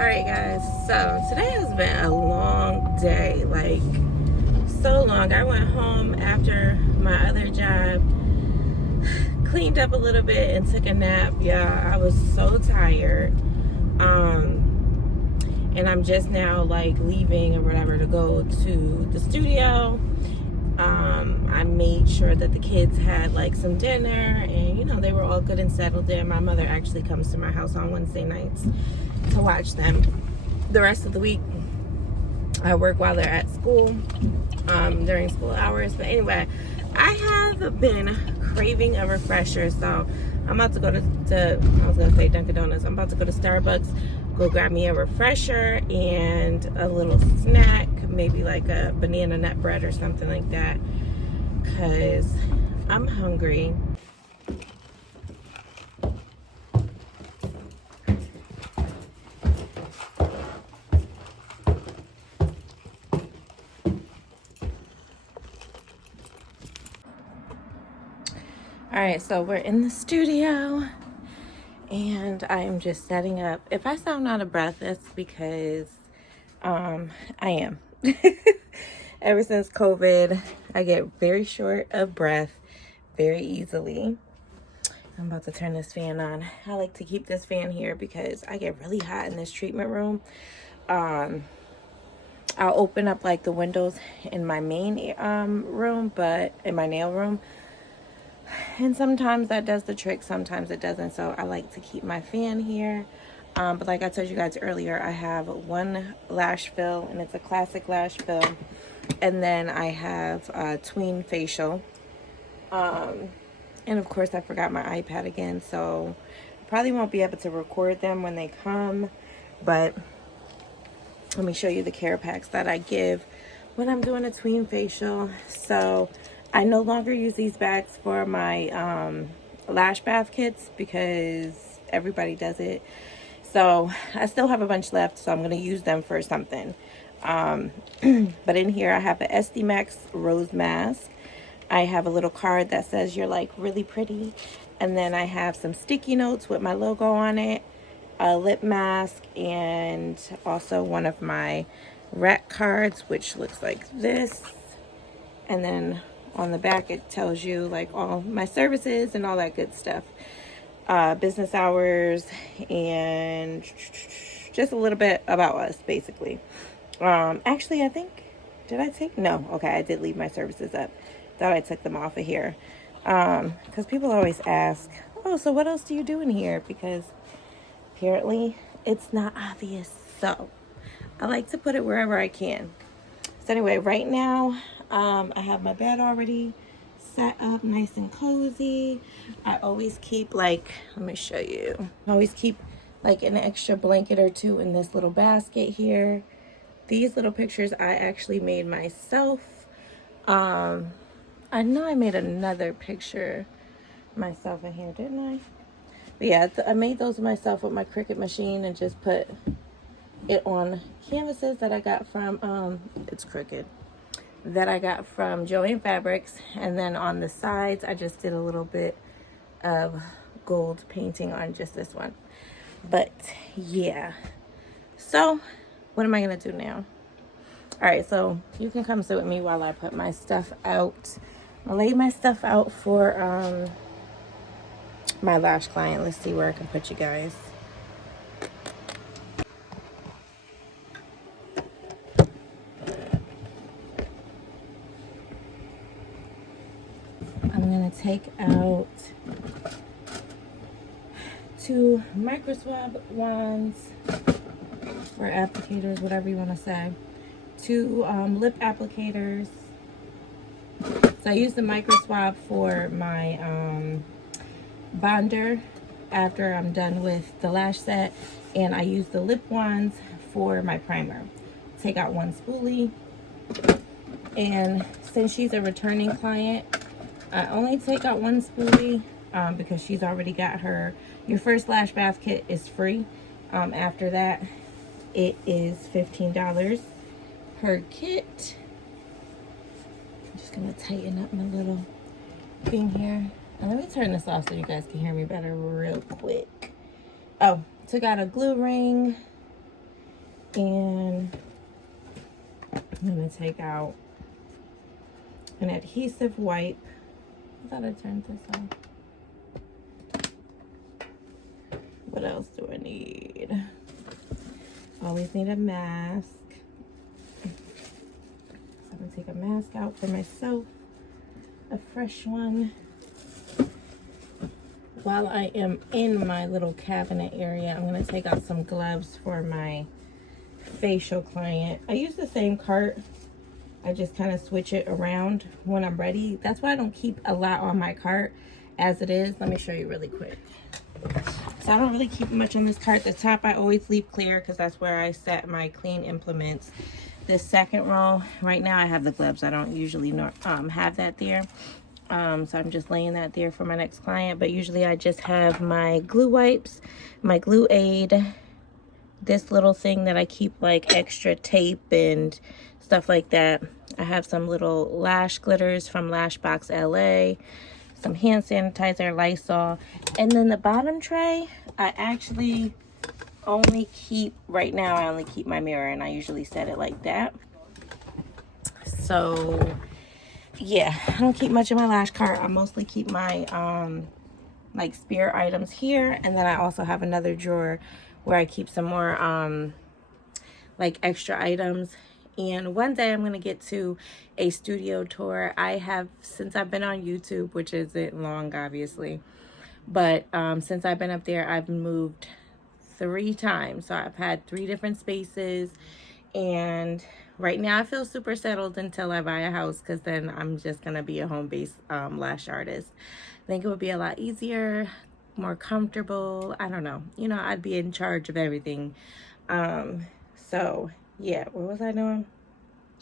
Alright guys, so today has been a long day, like so long. I went home after my other job, cleaned up a little bit and took a nap. Yeah, I was so tired. And I'm just now like leaving or whatever to go to the studio. I made sure that the kids had like some dinner and you know they were all good and settled in. My mother actually comes to my house on Wednesday nights to watch them. The rest of the week I work while they're at school during school hours. But anyway, I have been craving a refresher, so I'm about to go to I was gonna say Dunkin' Donuts. I'm about to go to Starbucks, go grab me a refresher and a little snack, maybe like a banana nut bread or something like that, because I'm hungry. All right, so we're in the studio and I am just setting up. If I sound out of breath, that's because I am. Ever since COVID, I get very short of breath very easily. I'm about to turn this fan on. I like to keep this fan here because I get really hot in this treatment room. I'll open up like the windows in my main room, but in my nail room. And sometimes that does the trick, sometimes it doesn't. So I like to keep my fan here. But like I told you guys earlier, I have one lash fill and it's a classic lash fill. And then I have a tween facial. And of course I forgot my iPad again, so I probably won't be able to record them when they come. But let me show you the care packs that I give when I'm doing a tween facial. So I no longer use these bags for my lash bath kits because everybody does it. So I still have a bunch left, so I'm going to use them for something. But in here I have an Esthi Max Rose Mask. I have a little card that says you're like really pretty. And then I have some sticky notes with my logo on it, a lip mask, and also one of my rack cards, which looks like this. And then on the back it tells you like all my services and all that good stuff, business hours, and just a little bit about us basically. Actually I think, did I take, no, okay, I did leave my services up. Thought I took them off of here, because people always ask, oh, so what else do you do in here? Because apparently it's not obvious, so I like to put it wherever I can. So anyway, right now I have my bed already set up nice and cozy. I always keep like, let me show you, I always keep like an extra blanket or two in this little basket here. These little pictures I actually made myself. I know I made another picture myself in here, didn't I? But yeah, I made those myself with my Cricut machine and just put it on canvases that I got from, it's crooked, that I got from Joanne Fabrics. And then on the sides, I just did a little bit of gold painting on just this one. But yeah, so what am I gonna do now? All right, so you can come sit with me while I put my stuff out. I laid my stuff out for my lash client. Let's see where I can put you guys. I'm gonna take out 2 micro swab wands or applicators, whatever you want to say. 2 lip applicators. So I use the micro swab for my bonder after I'm done with the lash set, and I use the lip wands for my primer. Take out 1 spoolie, and since she's a returning client, I only take out 1 spoolie because she's already got her, your first lash bath kit is free. After that it is $15 per kit. I'm just gonna tighten up my little thing here. And let me turn this off so you guys can hear me better real quick. Oh, took out a glue ring, And I'm going to take out an adhesive wipe. I thought I turned this off. What else do I need? Always need a mask. So I'm going to take a mask out for myself. A fresh one. While I am in my little cabinet area, I'm going to take out some gloves for my facial client. I use the same cart. I just kind of switch it around when I'm ready. That's why I don't keep a lot on my cart as it is. Let me show you really quick. So I don't really keep much on this cart. The top I always leave clear because that's where I set my clean implements. This second row, right now I have the gloves. I don't usually have that there. So I'm just laying that there for my next client. But usually I just have my glue wipes, my glue aid, this little thing that I keep like extra tape and stuff like that. I have some little lash glitters from Lashbox LA, some hand sanitizer, Lysol, and then the bottom tray, I actually only keep, right now I only keep my mirror, and I usually set it like that. So yeah, I don't keep much in my lash cart. I mostly keep my like spare items here, and then I also have another drawer where I keep some more like extra items. And one day I'm going to get to a studio tour. I have, since I've been on YouTube, which isn't long obviously, but since I've been up there, I've moved 3 times. So I've had 3 different spaces, and right now I feel super settled until I buy a house, because then I'm just going to be a home-based lash artist. I think it would be a lot easier, more comfortable. I don't know. You know, I'd be in charge of everything. So yeah, what was I doing?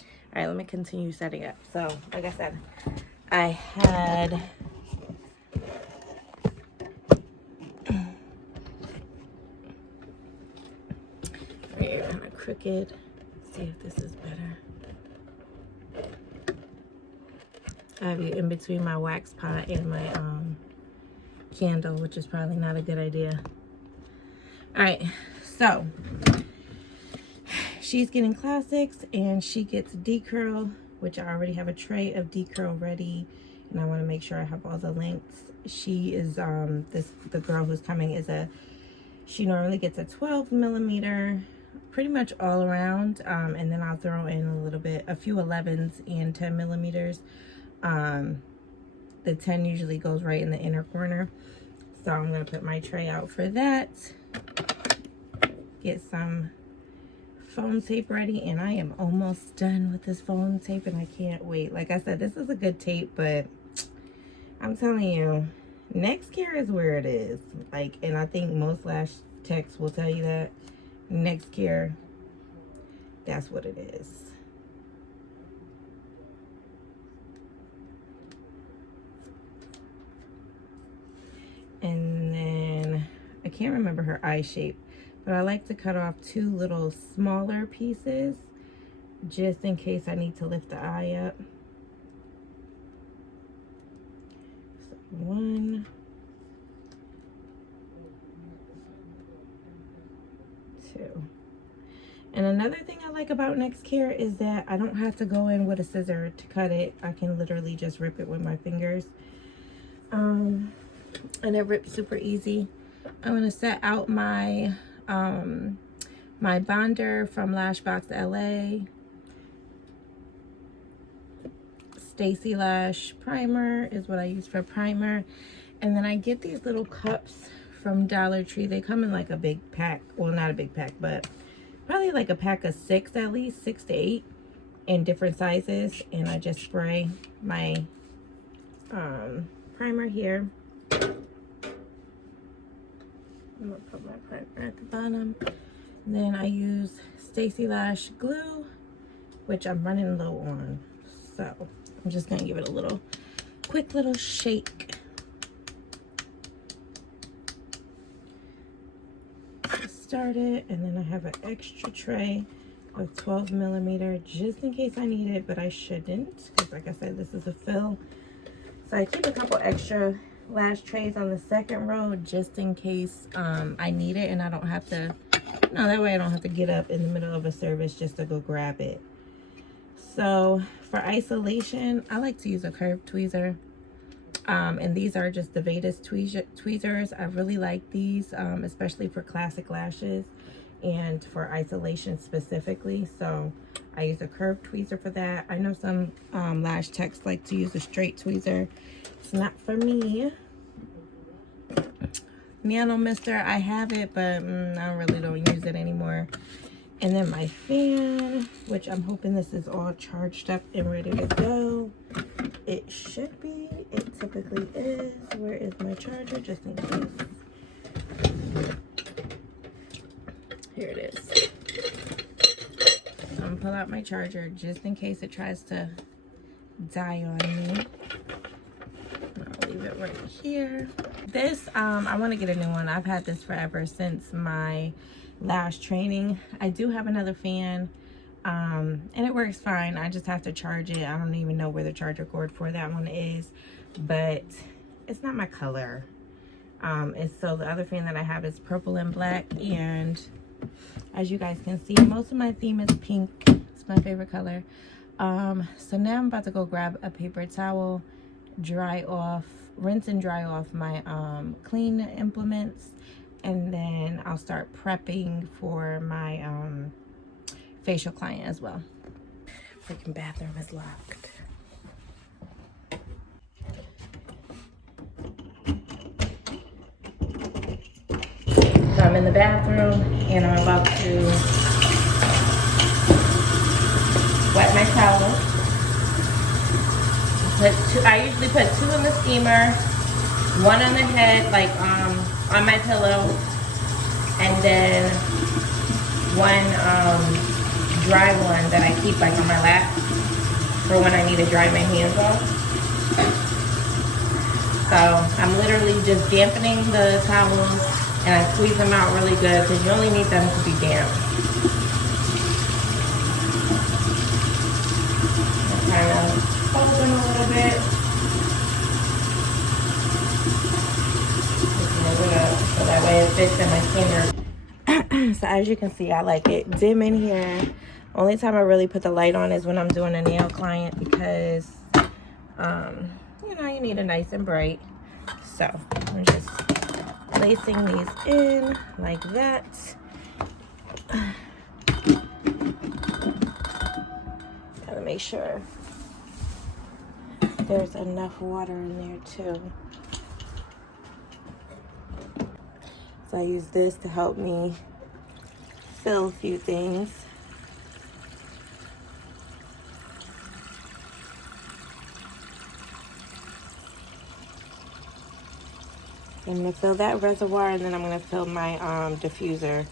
All right, let me continue setting up. So like I said, I had right here, kind of crooked. See if this is better. I have it in between my wax pot and my candle, which is probably not a good idea. All right, so she's getting classics, and she gets decurl, which I already have a tray of decurl ready, and I want to make sure I have all the lengths. She is the girl who's coming is she normally gets a 12 millimeter, pretty much all around, and then I'll throw in a few 11s and 10 millimeters. The 10 usually goes right in the inner corner, so I'm going to put my tray out for that. Get some foam tape ready, and I am almost done with this foam tape, and I can't wait. Like I said, this is a good tape, but I'm telling you, next care is where it is. Like, and I think most lash techs will tell you that next care, that's what it is. And then I can't remember her eye shape, but I like to cut off 2 little smaller pieces just in case I need to lift the eye up. So 1, 2. And another thing I like about Next Care is that I don't have to go in with a scissor to cut it. I can literally just rip it with my fingers. And it rips super easy. I'm going to set out my my bonder from Lashbox LA, Stacy Lash Primer is what I use for primer, and then I get these little cups from Dollar Tree. They come in like a big pack, well, not a big pack, but probably like a pack of 6, at least 6 to 8 in different sizes, and I just spray my primer here. I'm gonna put my primer at the bottom. And then I use Stacy Lash Glue, which I'm running low on. So I'm just gonna give it a quick little shake. To start it, and then I have an extra tray of 12 millimeter just in case I need it, but I shouldn't, because like I said, this is a fill. So I keep a couple extra lash trays on the second row just in case I need it and I don't have to No, that way I don't have to get up in the middle of a service just to go grab it. So for isolation, I like to use a curved tweezer. And these are just the Vetus tweezers. I really like these, especially for classic lashes and for isolation specifically. So I use a curved tweezer for that. I know some lash techs like to use a straight tweezer. It's not for me. Nano Mister, I have it, but I really don't use it anymore. And then my fan, which I'm hoping this is all charged up and ready to go. It should be. It typically is. Where is my charger? Just in case. Here it is. So I'm gonna pull out my charger just in case it tries to die on me. I'll leave it right here. This, I want to get a new one. I've had this forever, since my lash training. I do have another fan, and it works fine. I just have to charge it. I don't even know where the charger cord for that one is, but it's not my color. It's so the other fan that I have is purple and black, and as you guys can see, most of my theme is pink. It's my favorite color. So now I'm about to go grab a paper towel, rinse and dry off my clean implements, and then I'll start prepping for my facial client as well. Freaking bathroom is locked. So I'm in the bathroom and I'm about to wet my towel. I usually put 2 in the steamer, 1 on the head, like on my pillow, and then 1 dry one that I keep like on my lap for when I need to dry my hands off. So I'm literally just dampening the towels, and I squeeze them out really good because you only need them to be damp. Kind of fold them a little bit. So that way it fits in my finger. So as you can see, I like it dim in here. Only time I really put the light on is when I'm doing a nail client, because you know, you need it nice and bright. So I'm just placing these in like that. Gotta make sure there's enough water in there too. So I use this to help me fill a few things. I'm gonna fill that reservoir, and then I'm gonna fill my diffuser.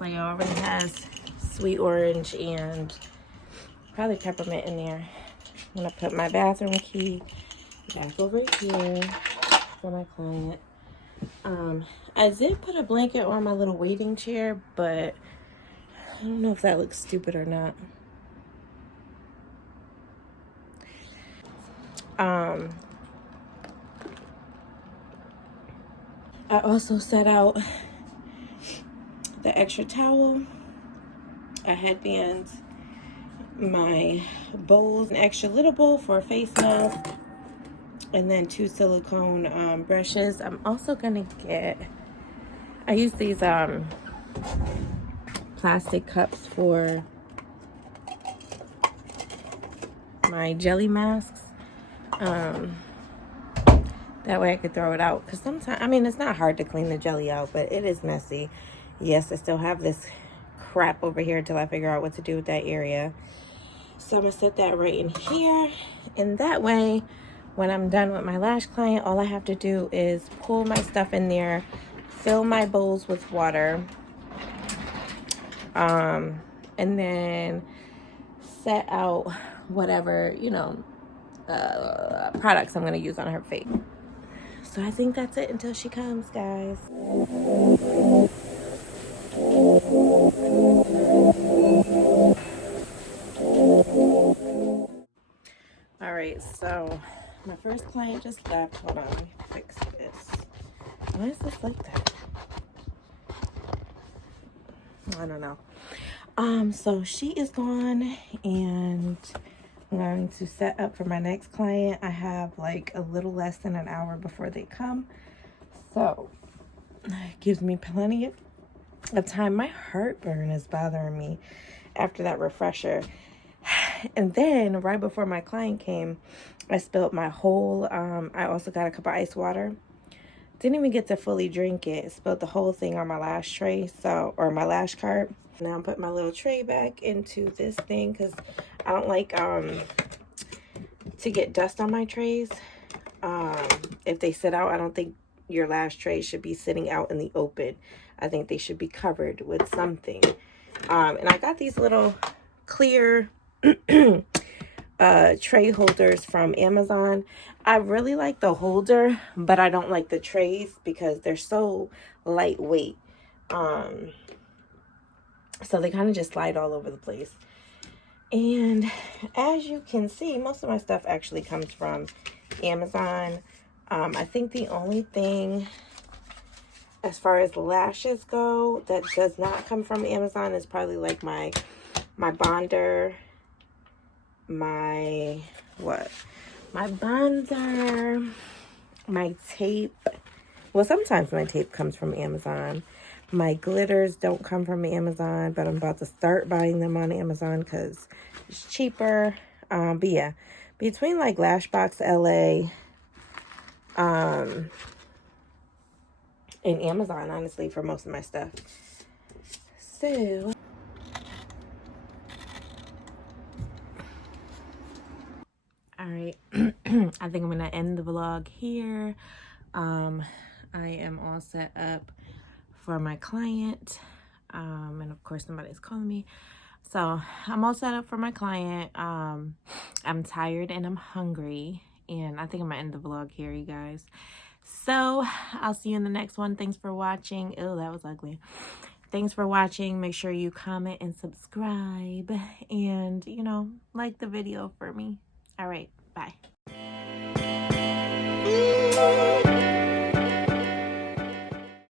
Like it already has sweet orange and probably peppermint in there. I'm gonna put my bathroom key back over here for my client. I did put a blanket on my little waiting chair, but I don't know if that looks stupid or not. I also set out the extra towel, a headband, my bowls, an extra little bowl for a face mask, and then 2 silicone brushes. I'm also gonna get, I use these plastic cups for my jelly masks. That way I could throw it out, because sometimes, I mean, it's not hard to clean the jelly out, but it is messy. Yes, I still have this crap over here until I figure out what to do with that area. So I'm gonna set that right in here, and that way when I'm done with my lash client, all I have to do is pull my stuff in there, fill my bowls with water, and then set out whatever, you know, products I'm going to use on her face. So I think that's it until she comes, guys. All right, so my first client just left. Hold on, let me fix this. Why is this like that? I don't know. So she is gone, and I'm going to set up for my next client. I have like a little less than an hour before they come, so it gives me plenty of time. My heartburn is bothering me after that refresher. And then right before my client came, I spilled my whole I also got a cup of ice water. Didn't even get to fully drink it. Spilled the whole thing on my lash tray, so, or my lash cart. Now I'm putting my little tray back into this thing because I don't like to get dust on my trays. If they sit out, I don't think your lash tray should be sitting out in the open. I think they should be covered with something. And I got these little clear tray holders from Amazon. I really like the holder, but I don't like the trays because they're so lightweight. So they kind of just slide all over the place. And as you can see, most of my stuff actually comes from Amazon. I think the only thing as far as lashes go that does not come from Amazon is probably like my bonder, my bonder, my tape. Well, sometimes my tape comes from Amazon. My glitters don't come from Amazon, but I'm about to start buying them on Amazon because it's cheaper. But yeah, between like Lashbox LA and Amazon, honestly, for most of my stuff. So all right, I think I'm gonna end the vlog here. I am all set up for my client, and of course somebody's calling me, so I'm all set up for my client. I'm tired and I'm hungry, and I think I'm gonna end the vlog here, you guys. So I'll see you in the next one. Thanks for watching. Oh, that was ugly. Thanks for watching. Make sure you comment and subscribe, and you know, like the video for me. All right, bye.